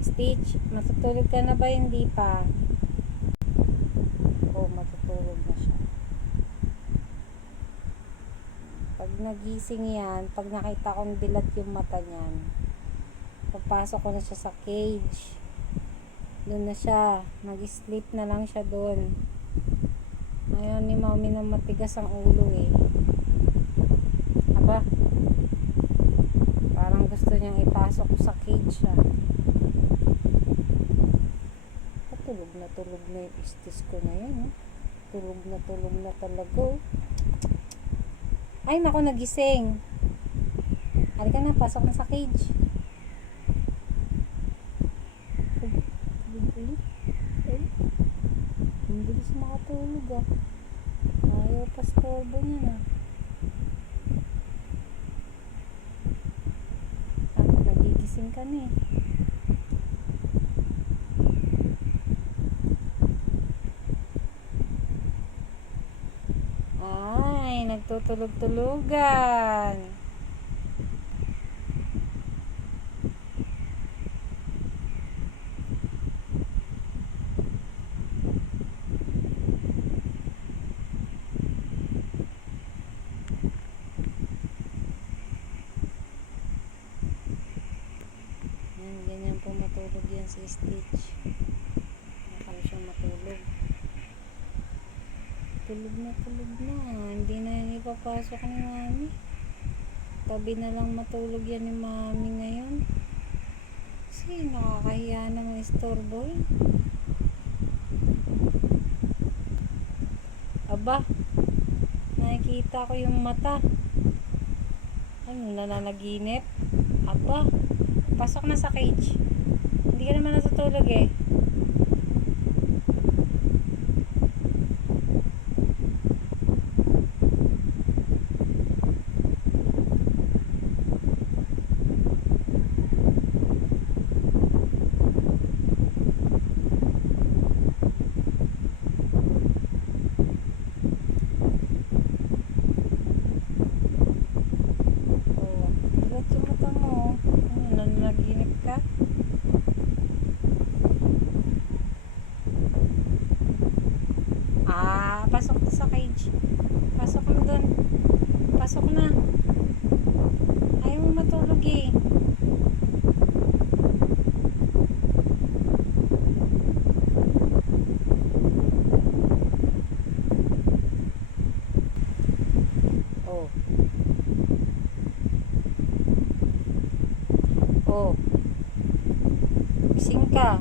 Stitch, matutulog ka na ba? Hindi pa. Oh, matutulog na siya. Pag nagising yan, pag nakita kong dilat yung mata niyan, papasok ko na siya sa cage. Doon na siya. Mag-sleep na lang siya doon. Ayaw ni Mommy na matigas ang ulo eh. Aba, parang gusto niyang ipasok sa cage siya. Tulog na yung istis ko na yan. Tulog na talaga. Oh. Ay, naku, nagising. Halika na, pasok na sa cage. Tulog ulit. Ay, ang bilis makatulog ah. Ayaw pastorbo niya na. Nagigising ka na eh. Ay, nagtutulog-tulugan. Yan, ganyan po matulog yan si Stitch. Nakala siyang matulog. Tulog na. Hindi na yan ipapasok ni Mami. Tabi na lang matulog yan ni Mami ngayon. Kasi nakakahiya naman istorbo eh. Aba, nakikita ko yung mata. Ano, nananaginip? Aba, pasok na sa cage. Hindi ka naman natutulog eh. Pasok na sa cage. Pasok na doon. Pasok na. Ayaw mo matulog eh. Oh. Oh. Gising ka.